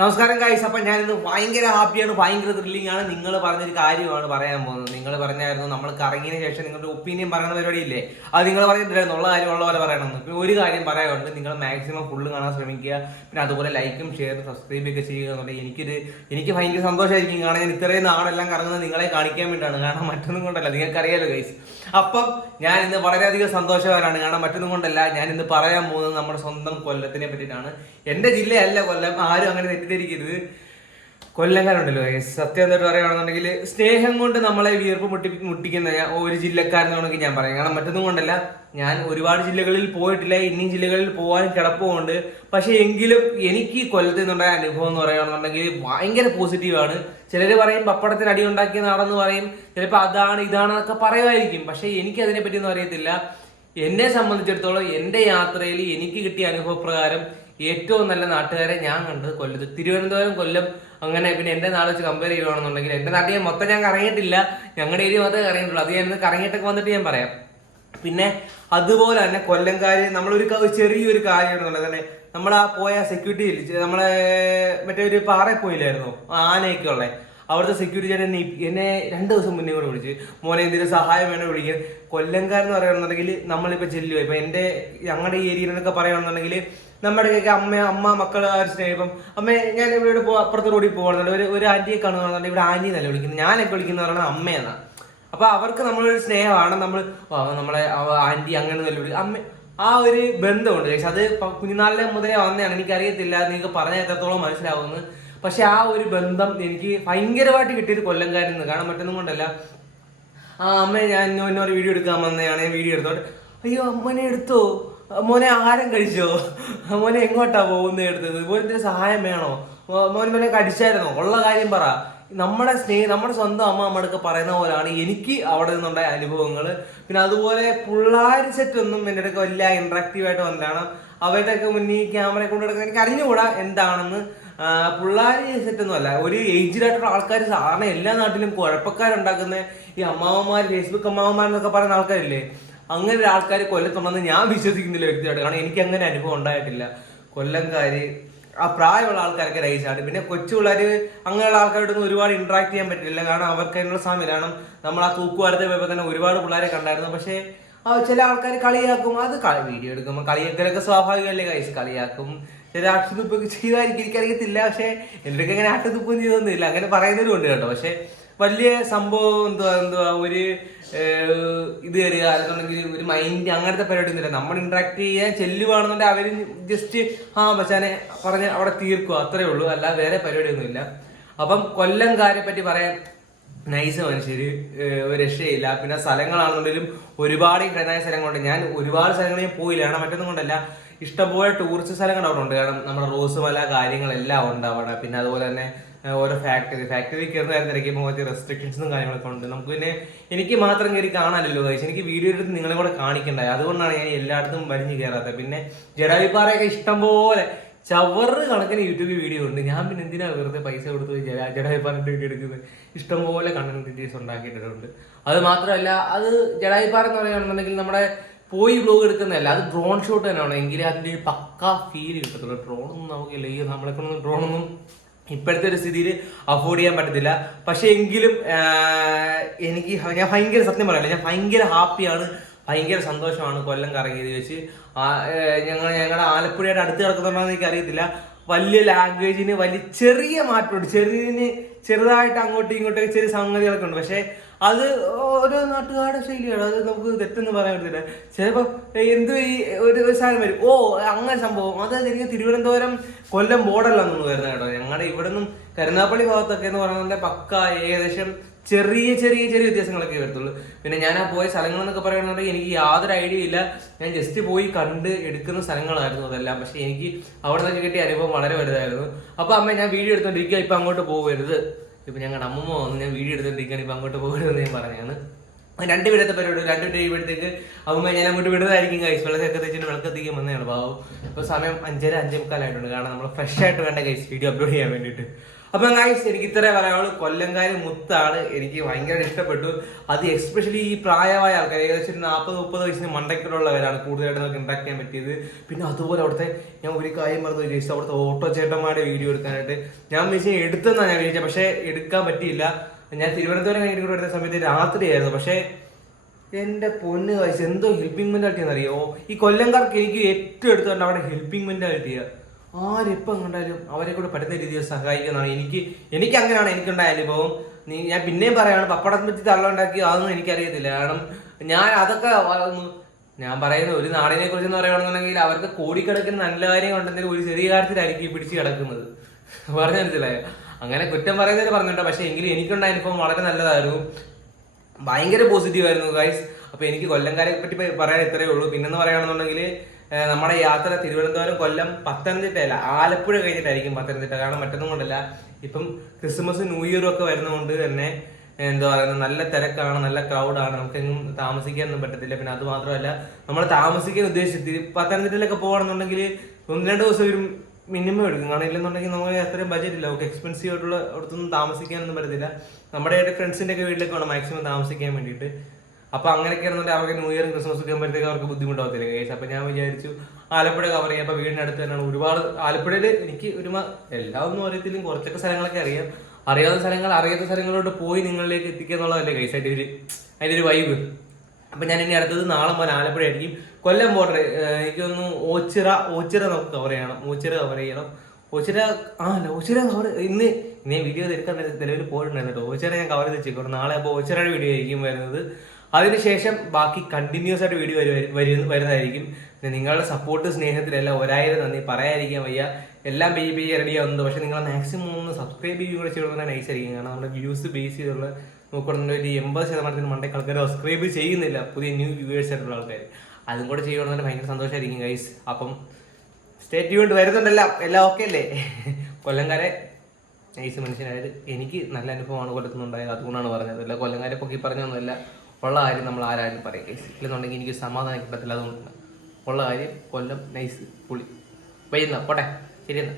നമസ്കാരം കായ്സ് അപ്പം ഞാനിന്ന് ഭയങ്കര ഹാപ്പിയാണ് ഭയങ്കര ത്രില്ലിംഗ് ആണ്. നിങ്ങൾ പറഞ്ഞൊരു കാര്യമാണ് പറയാൻ പോകുന്നത്. നിങ്ങൾ പറഞ്ഞായിരുന്നു നമ്മൾ കറങ്ങിയതിന് ശേഷം നിങ്ങളുടെ ഒപ്പീനിയൻ പറയുന്ന പരിപാടി ഇല്ലേ അത് നിങ്ങൾ പറഞ്ഞിട്ടില്ലായിരുന്നു ഉള്ള കാര്യം ഉള്ള പോലെ പറയണമെന്ന് പിന്നെ ഒരു കാര്യം പറയാനുണ്ട്. നിങ്ങൾ മാക്സിമം ഫുള്ള് കാണാൻ ശ്രമിക്കുക. പിന്നെ അതുപോലെ ലൈക്കും ഷെയറും സബ്സ്ക്രൈബ് ഒക്കെ ചെയ്യുക എന്നുണ്ടെങ്കിൽ എനിക്കൊരു എനിക്ക് ഭയങ്കര സന്തോഷമായിരിക്കും. കാരണം ഞാൻ ഇത്രയും നാളെല്ലാം കറങ്ങുന്നത് നിങ്ങളെ കാണിക്കാൻ വേണ്ടിയിട്ടാണ് കാരണം മറ്റൊന്നും കൊണ്ടല്ല. നിങ്ങൾക്കറിയാലോ കൈസ് അപ്പം ഞാൻ ഇന്ന് വളരെയധികം സന്തോഷവാനാണ്. കാരണം മറ്റൊന്നും കൊണ്ടല്ല ഞാൻ ഇന്ന് പറയാൻ പോകുന്നത് നമ്മുടെ സ്വന്തം കൊല്ലത്തിനെ പറ്റിയിട്ടാണ്. എന്റെ ജില്ലയല്ല കൊല്ലം ആരും അങ്ങനെ തെറ്റിദ്ധരിക്കരുത്. കൊല്ലംകാരുണ്ടല്ലോ. സത്യം എന്നിട്ട് പറയുകയാണെന്നുണ്ടെങ്കിൽ സ്നേഹം കൊണ്ട് നമ്മളെ വിയർപ്പ് മുട്ടി മുട്ടിക്കുന്ന ഒരു ജില്ലക്കാരനാണെങ്കിൽ ഞാൻ പറയാം. കാരണം മറ്റൊന്നും കൊണ്ടല്ല. ഞാൻ ഒരുപാട് ജില്ലകളിൽ പോയിട്ടില്ല. ഇനിയും ജില്ലകളിൽ പോകാൻ കിടപ്പുമുണ്ട്. പക്ഷേ എങ്കിലും എനിക്ക് ഈ കൊല്ലത്തിൽ നിന്നുണ്ടായ അനുഭവം എന്ന് പറയുകയാണെന്നുണ്ടെങ്കിൽ ഭയങ്കര പോസിറ്റീവാണ് ചിലർ പറയും പപ്പടത്തിന് അടി ഉണ്ടാക്കിയ നാടെന്ന് പറയും. ചിലപ്പോൾ അതാണ് ഇതാണെന്നൊക്കെ പറയുമായിരിക്കും. പക്ഷേ എനിക്ക് അതിനെ പറ്റിയൊന്നും അറിയത്തില്ല. എന്നെ സംബന്ധിച്ചിടത്തോളം എന്റെ യാത്രയിൽ എനിക്ക് കിട്ടിയ അനുഭവപ്രകാരം ഏറ്റവും നല്ല നാട്ടുകാരെ ഞാൻ കണ്ടത് കൊല്ലത്ത്. തിരുവനന്തപുരം കൊല്ലം അങ്ങനെ പിന്നെ എന്റെ നാട് വെച്ച് കമ്പയർ ചെയ്യുകയാണെന്നുണ്ടെങ്കിൽ എന്റെ നാട്ടിൽ ഞാൻ മൊത്തം ഞാൻ കറങ്ങിയിട്ടില്ല ഞങ്ങളുടെ ഏരിയ മാത്രമേ കറങ്ങിയിട്ടുള്ളൂ അത് ഞാൻ കറങ്ങിയിട്ടൊക്കെ വന്നിട്ട് ഞാൻ പറയാം. പിന്നെ അതുപോലെ തന്നെ കൊല്ലംകാര് നമ്മളൊരു ചെറിയൊരു കാര്യമാണെന്നുള്ളത് തന്നെ നമ്മൾ ആ പോയ സെക്യൂരിറ്റി നമ്മളെ മറ്റേ ഒരു പാറയിൽ പോയില്ലായിരുന്നു? ആനയൊക്കെ ഉള്ളത് അവിടുത്തെ സെക്യൂരിറ്റി ചേട്ടൻ എന്നെ രണ്ട് ദിവസം മുന്നേ കൂടെ വിളിച്ച് മോനെ എന്തെങ്കിലും സഹായം വേണം വിളിക്കാൻ കൊല്ലംകാരെന്ന് പറയുകയാണെന്നുണ്ടെങ്കിൽ നമ്മളിപ്പോൾ ചെല്ലുക ഇപ്പം എന്റെ ഞങ്ങളുടെ നിന്നൊക്കെ പറയുകയാണെന്നുണ്ടെങ്കിൽ നമ്മുടെയൊക്കെ അമ്മ അമ്മ മക്കൾ ആ ഒരു സ്നേഹം. അമ്മ ഞാൻ ഇവിടെ പോ അപ്പുറത്തെ റോഡിൽ പോകുന്നുണ്ട് ഒരു ഒരു ആന്റിയെ കാണുകയാണെന്നുണ്ടെങ്കിൽ ഇവിടെ ആന്റി എന്നല്ല വിളിക്കുന്നത്? ഞാനൊക്കെ വിളിക്കുന്നത് പറയുന്നത് അമ്മയെന്നാണ് അപ്പൊ അവർക്ക് നമ്മളൊരു സ്നേഹമാണ്. നമ്മൾ നമ്മളെ ആന്റി അങ്ങനെ നല്ല വിളിക്കും അമ്മ ആ ഒരു ബന്ധമുണ്ട്. പക്ഷെ അത് കുഞ്ഞിനാളിലെ മുതലേ വന്നതാണ്. എനിക്കറിയത്തില്ല. നിങ്ങൾക്ക് പറഞ്ഞ എത്രത്തോളം മനസ്സിലാവുമെന്ന്. പക്ഷെ ആ ഒരു ബന്ധം എനിക്ക് ഭയങ്കരമായിട്ട് കിട്ടിയത് കൊല്ലംകാരിൽ നിന്ന്. കാരണം മറ്റൊന്നും കൊണ്ടല്ല. ആ അമ്മ ഞാൻ ഇന്നോ ഇന്നൊരു വീഡിയോ എടുക്കാൻ വന്നതാണ്. വീഡിയോ എടുത്തോട്ടെ അയ്യോ അമ്മനെ എടുത്തോ? മോനെ ആഹാരം കഴിച്ചോ? മോനെ എങ്ങോട്ടാ പോകുന്നത് എടുത്തത്? മോനെ സഹായം വേണോ? മോൻ മോനെ കടിച്ചായിരുന്നോ ഉള്ള കാര്യം പറ. നമ്മുടെ സ്നേഹ നമ്മുടെ സ്വന്തം അമ്മ അമ്മടൊക്കെ പറയുന്ന പോലെയാണ് എനിക്ക് അവിടെ നിന്നുണ്ടായ അനുഭവങ്ങൾ പിന്നെ അതുപോലെ പിള്ളേർ സെറ്റ് ഒന്നും എന്റെ അടുക്ക വലിയ ഇൻട്രാക്റ്റീവ് ആയിട്ട് വന്നതാണ്. അവരുടെ ഒക്കെ മുന്നിൽ ക്യാമറ കൊണ്ട് നടക്കുന്നത് എനിക്ക് അറിഞ്ഞുകൂടാ എന്താണെന്ന്. പുള്ളാരി സെറ്റ് ഒന്നും അല്ല. ഒരു ഏജ്ഡായിട്ടുള്ള ആൾക്കാർ സാധാരണ എല്ലാ നാട്ടിലും കുഴപ്പക്കാരുണ്ടാക്കുന്ന ഈ അമ്മാവന്മാർ ഫേസ്ബുക്ക് അമ്മാവന്മാർ എന്നൊക്കെ പറയുന്ന ആൾക്കാരില്ലേ? അങ്ങനെ ഒരു കൊല്ലത്തുണ്ടെന്ന് ഞാൻ വിശ്വസിക്കുന്നില്ല വ്യക്തിയായിട്ട്. കാരണം എനിക്ക് അങ്ങനെ അനുഭവം ഉണ്ടായിട്ടില്ല. കൊല്ലംകാര് ആ പ്രായമുള്ള ആൾക്കാരൊക്കെ രഹിച്ചാട്ട് പിന്നെ കൊച്ചു പിള്ളേർ അങ്ങനെയുള്ള ആൾക്കാരോടൊന്നും ഒരുപാട് ഇന്ററാക്ട് ചെയ്യാൻ പറ്റില്ല. കാരണം അവർക്ക് അതിനുള്ള സമയം കാരണം നമ്മൾ ആ തൂക്കുവാരത്തെ പോയപ്പോൾ തന്നെ ഒരുപാട് പിള്ളേരെ കണ്ടായിരുന്നു. പക്ഷേ ചില ആൾക്കാർ കളിയാക്കും. അത് വീഡിയോ എടുക്കുമ്പോൾ കളിയാക്കലൊക്കെ സ്വാഭാവികമല്ലേ കൈസ് കളിയാക്കും. ചില ആട്ടുതുപ്പൊക്കെ ചെയ്തായിരിക്കും. എനിക്കറിയത്തില്ല. പക്ഷേ എന്റെ അങ്ങനെ അട്ടുതുപ്പൊന്നും ചെയ്തൊന്നുമില്ല. അങ്ങനെ പറയുന്നവരും ഉണ്ട് കേട്ടോ. പക്ഷേ വലിയ സംഭവം എന്തുവാ എന്തുവാ ഒരു ഇത് തരിക അല്ലെന്നുണ്ടെങ്കിൽ ഒരു മൈൻഡ് അങ്ങനത്തെ പരിപാടി ഒന്നുമില്ല. നമ്മൾ ഇന്ററാക്ട് ചെയ്യാൻ ചെല്ലുവാണെന്നുണ്ടെങ്കിൽ അവർ ജസ്റ്റ് ആ മച്ചാനെ പറഞ്ഞ് അവിടെ തീർക്കുക അത്രേ ഉള്ളൂ. അല്ല വേറെ പരിപാടി ഒന്നുമില്ല അപ്പം കൊല്ലംകാരെ പറ്റി പറയാൻ നൈസ് മനുഷ്യര് ഒരു രക്ഷയില്ല. പിന്നെ സ്ഥലങ്ങളാണെന്നുണ്ടെങ്കിലും ഒരുപാട് ഇടനായ സ്ഥലങ്ങളുണ്ട്. ഞാൻ ഒരുപാട് സ്ഥലങ്ങളിൽ പോയില്ല. കാരണം മറ്റൊന്നും കൊണ്ടല്ല. ഇഷ്ടംപോലെ ടൂറിസ്റ്റ് സ്ഥലങ്ങൾ അവിടെ ഉണ്ട്. കാരണം നമ്മുടെ റോസ് മല കാര്യങ്ങളെല്ലാം ഉണ്ട് അവിടെ. പിന്നെ അതുപോലെ തന്നെ ഓരോ ഫാക്ടറി ഫാക്ടറി കയറുന്ന കാര്യം റെസ്ട്രിക്ഷൻസും കാര്യങ്ങളൊക്കെ ഉണ്ട്. നമുക്ക് പിന്നെ എനിക്ക് മാത്രം കയറി കാണാനല്ലോ കഴിച്ചു എനിക്ക് വീഡിയോ എടുത്ത് നിങ്ങളെ കൂടെ കാണിക്കണ്ടായി അതുകൊണ്ടാണ് ഞാൻ എല്ലായിടത്തും വലിഞ്ഞു കയറാത്തത്. പിന്നെ ജഡാവിപ്പാറയൊക്കെ ഇഷ്ടംപോലെ. ചവറ് കണക്കിന് യൂട്യൂബിൽ വീഡിയോ ഉണ്ട്. ഞാൻ പിന്നെ എന്തിനാ വെറുതെ പൈസ കൊടുത്ത് ജഡായിപ്പാറിന്റെ വീഡിയോ എടുക്കുന്നത്? ഇഷ്ടംപോലെ കണ്ടന്റ് വീഡിയോസ് ഉണ്ടാക്കിയിട്ടുണ്ട്. അത് മാത്രമല്ല അത് ജഡായിപ്പാറ എന്ന് പറയുകയാണെന്നുണ്ടെങ്കിൽ നമ്മുടെ പോയി ബ്ലോഗ് എടുക്കുന്നതല്ല അത് ഡ്രോൺ ഷോട്ട് തന്നെയാണ്. എങ്കിലേ അതിന്റെ ഒരു പക്ക ഫീൽ കിട്ടത്തുള്ളൂ. ഡ്രോണൊന്നും നമുക്ക് ഈ നമ്മളെ കൊണ്ടൊന്നും ഡ്രോണൊന്നും ഇപ്പോഴത്തെ ഒരു സ്ഥിതിയിൽ അഫോർഡ് ചെയ്യാൻ പറ്റത്തില്ല. പക്ഷെ എങ്കിലും എനിക്ക് ഞാൻ ഭയങ്കര സത്യം പറയല്ല ഞാൻ ഭയങ്കര ഹാപ്പിയാണ് ഭയങ്കര സന്തോഷമാണ് കൊല്ലം കറങ്ങിയത് വെച്ച്. ഞങ്ങൾ ഞങ്ങളുടെ ആലപ്പുഴയുടെ അടുത്ത് കിടക്കുന്നുണ്ടോ എന്ന് എനിക്ക് അറിയത്തില്ല വലിയ ലാംഗ്വേജിന് വലിയ ചെറിയ മാറ്റമുണ്ട്. ചെറിയതിന് ചെറുതായിട്ട് അങ്ങോട്ടും ഇങ്ങോട്ടും ചെറിയ സംഗതികളൊക്കെ ഉണ്ട്. പക്ഷേ അത് ഒരു നാട്ടുകാരുടെ ശൈലിയാണ്. അത് നമുക്ക് തെറ്റെന്ന് പറയാൻ പറ്റില്ല ചിലപ്പോ എന്ത് ഈ ഒരു സാധനം വരും. ഓ അങ്ങനെ സംഭവം. അത് എനിക്ക് തിരുവനന്തപുരം കൊല്ലം ബോർഡറിലാണെന്ന് വരുന്നത് കേട്ടോ. ഞങ്ങളുടെ ഇവിടെ നിന്നും കരുനാപ്പള്ളി ഭാഗത്തൊക്കെ എന്ന് പറഞ്ഞാൽ പക്ക ഏകദേശം ചെറിയ ചെറിയ ചെറിയ വ്യത്യാസങ്ങളൊക്കെ വരത്തുള്ളൂ. പിന്നെ ഞാൻ ആ പോയ സ്ഥലങ്ങൾ എന്നൊക്കെ പറയുകയാണെന്നുണ്ടെങ്കിൽ എനിക്ക് യാതൊരു ഐഡിയ ഇല്ല. ഞാൻ ജസ്റ്റ് പോയി കണ്ട് എടുക്കുന്ന സ്ഥലങ്ങളായിരുന്നു അതെല്ലാം. പക്ഷെ എനിക്ക് അവിടെ നിന്ന് കിട്ടിയ അനുഭവം വളരെ വലുതായിരുന്നു. അപ്പൊ അമ്മ ഞാൻ വീഡിയോ എടുത്തോണ്ടിരിക്കുക ഇപ്പൊ അങ്ങോട്ട് പോകരുത് ഇപ്പൊ ഞങ്ങളുടെ അമ്മമ്മ വന്ന് ഞാൻ വീഡിയോ എടുത്തോണ്ടിരിക്കുകയാണ് ഇപ്പൊ അങ്ങോട്ട് പോകരുതെന്ന് ഞാൻ പറഞ്ഞാണ് രണ്ട് വീടത്തെ പരിപാടി രണ്ട് വീട് കഴിയുമ്പോഴത്തേക്ക് അമ്മ ഞാൻ അങ്ങോട്ട് വിടുന്നതായിരിക്കും കൈസ് വെള്ളത്തൊക്കെ തെച്ചിട്ട് വിളക്കത്തേക്ക് വന്നതാണ്. പാവം. ഇപ്പോൾ സമയം അഞ്ചര അഞ്ചേ മുക്കാലായിട്ടുണ്ട് കാരണം നമ്മൾ ഫ്രഷ് ആയിട്ട് വേണ്ട കൈസ് വീഡിയോ അപ്ലോഡ് ചെയ്യാൻ വേണ്ടിയിട്ട്. അപ്പൊ ഗൈസ് എനിക്ക് ഇത്രേ പറയാനുള്ളൂ. കൊല്ലംകാരി മുത്താണ് എനിക്ക് ഭയങ്കര ഇഷ്ടപ്പെട്ടു. അത് എസ്പെഷ്യലി ഈ പ്രായമായ ആൾക്കാർ ഏകദേശം നാൽപ്പത് മുപ്പത് വയസ്സിന് മണ്ടയ്ക്കുള്ളവരാണ് കൂടുതലായിട്ട് നമുക്ക് ഉണ്ടാക്കാൻ പറ്റിയത്. പിന്നെ അതുപോലെ അവിടുത്തെ ഞാൻ ഒരു കാര്യം പറഞ്ഞു ചോദിച്ചു അവിടുത്തെ ഓട്ടോ ചേട്ടന്മാരുടെ വീഡിയോ എടുക്കാനായിട്ട്. ഞാൻ വിളിച്ച് എടുത്തെന്നാണ് ഞാൻ വിചാരിച്ചത് പക്ഷേ എടുക്കാൻ പറ്റിയില്ല. ഞാൻ തിരുവനന്തപുരം കഴിഞ്ഞിട്ട് കൂടെ എടുത്ത സമയത്ത് രാത്രിയായിരുന്നു. പക്ഷേ എന്റെ പൊന്ന് വയസ്സ് എന്തോ ഹെൽപ്പിംഗ് മെന്റാലിറ്റി എന്നറിയോ? ഈ കൊല്ലംകാർക്ക് എനിക്ക് ഏറ്റവും എടുത്തുകൊണ്ട് അവിടെ ഹെൽപ്പിംഗ് മെന്റാലിറ്റിയാ ആരെപ്പം കണ്ടാലും അവരെ കൂടെ പറ്റുന്ന രീതിയിൽ സഹായിക്കുന്നതാണ്. എനിക്ക് എനിക്ക് അങ്ങനെയാണ് എനിക്കുണ്ടായ അനുഭവം. നീ ഞാൻ പിന്നെയും പറയാണ് പപ്പടം പറ്റി തള്ളുണ്ടാക്കി അതൊന്നും എനിക്കറിയത്തില്ല. കാരണം ഞാൻ അതൊക്കെ ഞാൻ പറയുന്നത് ഒരു നാടിനെ കുറിച്ച് എന്ന് പറയുകയാണെന്നുണ്ടെങ്കിൽ അവർക്ക് കോടിക്കണക്കിന് നല്ല കാര്യം ഉണ്ടെങ്കിൽ ഒരു ചെറിയ കാര്യത്തിലായിരിക്കും പിടിച്ച് കിടക്കുന്നത്. പറഞ്ഞു മനസ്സിലായോ? അങ്ങനെ കുറ്റം പറയുന്നതിന് പറഞ്ഞിട്ടുണ്ട്. പക്ഷെ എങ്കിലും എനിക്കുണ്ടായ അനുഭവം വളരെ നല്ലതായിരുന്നു. ഭയങ്കര പോസിറ്റീവ് ആയിരുന്നു ഗൈസ് അപ്പൊ എനിക്ക് കൊല്ലംകാരെ പറ്റി പറയാൻ ഇത്രയേ ഉള്ളൂ. പിന്നെന്ന് പറയുകയാണെന്നുണ്ടെങ്കിൽ നമ്മുടെ യാത്ര തിരുവനന്തപുരം കൊല്ലം പത്തനംതിട്ട അല്ല ആലപ്പുഴ കഴിഞ്ഞിട്ടായിരിക്കും പത്തനംതിട്ട. കാരണം മറ്റൊന്നും കൊണ്ടല്ല. ഇപ്പം ക്രിസ്മസ് ന്യൂ ഇയറും ഒക്കെ വരുന്നതുകൊണ്ട് തന്നെ എന്താ പറയുന്നത് നല്ല തിരക്കാണ് നല്ല ക്രൗഡാണ് നമുക്കെങ്ങും താമസിക്കാനൊന്നും പറ്റത്തില്ല. പിന്നെ അത് മാത്രമല്ല നമ്മൾ താമസിക്കാൻ ഉദ്ദേശിച്ച് പത്തനംതിട്ടയിലൊക്കെ പോകണമെന്നുണ്ടെങ്കിൽ ഒന്ന് രണ്ട് ദിവസം ഒരു മിനിമം എടുക്കും. കാരണം ഇല്ലെന്നുണ്ടെങ്കിൽ നമുക്ക് അത്രയും ബജറ്റ് ഇല്ല. നമുക്ക് എക്സ്പെൻസീവ് ആയിട്ടുള്ള അടുത്തൊന്നും താമസിക്കാനൊന്നും പറ്റത്തില്ല. നമ്മുടെ ഫ്രണ്ട്സിന്റെ ഒക്കെ വീട്ടിലേക്ക് വേണം മാക്സിമം താമസിക്കാൻ വേണ്ടിയിട്ട്. അപ്പൊ അങ്ങനെയൊക്കെ ആണെന്നുണ്ടെങ്കിൽ അവർക്ക് ന്യൂ ഇയറും ക്രിസ്മസ് ഒക്കെ ആകുമ്പോഴത്തേക്ക് അവർക്ക് ബുദ്ധിമുട്ടാവത്തില്ല. കേസ് അപ്പൊ ഞാൻ വിചാരിച്ചു ആലപ്പുഴ കവർ ചെയ്യാം. അപ്പൊ വീടിനടുത്ത് തന്നെയാണ് ഒരുപാട് ആലപ്പുഴയിൽ എനിക്ക് ഒരു എല്ലാ ഒന്നും അറിയത്തില്ലെങ്കിൽ കുറച്ചൊക്കെ സ്ഥലങ്ങളൊക്കെ അറിയാം. അറിയാവുന്ന സ്ഥലങ്ങൾ അറിയാത്ത സ്ഥലങ്ങളോട്ട് പോയി നിങ്ങളിലേക്ക് എത്തിക്കുക എന്നുള്ളതല്ലേ കേസ് ആയിട്ട് ഒരു അതിന്റെ ഒരു വൈബ് അപ്പൊ ഞാൻ ഇനി അടുത്തത് നാളെ മുതൽ ആലപ്പുഴ ആയിരിക്കും. കൊല്ലം ബോർഡർ എനിക്കൊന്ന് ഓച്ചിറ ഓച്ചിറ നമുക്ക് കവർ ചെയ്യണം. ഓച്ചിറ കവർ ചെയ്യണം. ഓച്ചിറ ആ അല്ല ഓച്ചിറ കവർ ഇന്ന് ഇനി വീഡിയോ എടുക്കാൻ നിലവിൽ പോയിട്ടുണ്ടായിരുന്നു ഓച്ചിറ ഞാൻ കവർ ചെയ്ത് വെച്ചേക്കണം നാളെ അപ്പോൾ ഓച്ചിറയുടെ വീഡിയോ ആയിരിക്കും വരുന്നത്. അതിനുശേഷം ബാക്കി കണ്ടിന്യൂസ് ആയിട്ട് വീഡിയോ വരുന്നതായിരിക്കും. നിങ്ങളുടെ സപ്പോർട്ട് സ്നേഹത്തിലെല്ലാം ഒരായിരം നന്ദി. പറയാതിരിക്കാൻ വയ്യ. എല്ലാം പെയ്യ പെയ്യ റെഡി ആവുന്നത് പക്ഷെ നിങ്ങൾ മാക്സിമം ഒന്ന് സബ്സ്ക്രൈബ് ചെയ്യുക കൂടെ ചെയ്യണമെന്ന് നൈസ് ആയിരിക്കും. കാരണം നമ്മുടെ വ്യൂസ് ബേസ് ചെയ്തുള്ള നോക്കുകയാണെന്നുണ്ടെങ്കിൽ ഒരു എൺപത് ശതമാനത്തിന് മണ്ടേ ആൾക്കാർ സബ്സ്ക്രൈബ് ചെയ്യുന്നില്ല. പുതിയ ന്യൂ വ്യൂവേഴ്സ് ആയിട്ടുള്ള ആൾക്കാർ അതും കൂടെ ചെയ്യുകയാണെന്നുണ്ടെങ്കിൽ ഭയങ്കര സന്തോഷമായിരിക്കും ഗൈസ് അപ്പം സ്റ്റേറ്റ് യൂണിറ്റ് വരുന്നുണ്ടല്ലോ. എല്ലാം ഓക്കെ അല്ലേ? കൊല്ലംകാരെ നൈസ് മനുഷ്യനായത് എനിക്ക് നല്ല അനുഭവമാണ് കൊല്ലത്തുനിന്നുണ്ടായത് അതുകൊണ്ടാണ് പറഞ്ഞത്. അല്ല കൊല്ലംകാരെ പൊക്കി പറഞ്ഞൊന്നുമല്ല. ഉള്ള കാര്യം നമ്മൾ ആരായാലും പറയും. കേസ് ഇല്ലെന്നുണ്ടെങ്കിൽ എനിക്ക് സമാധാനം കിട്ടത്തില്ല അതുകൊണ്ടാണ് ഉള്ള കാര്യം കൊല്ലം നൈസ് പുളി. വൈകുന്ന പോട്ടെ. ശരി എന്നാ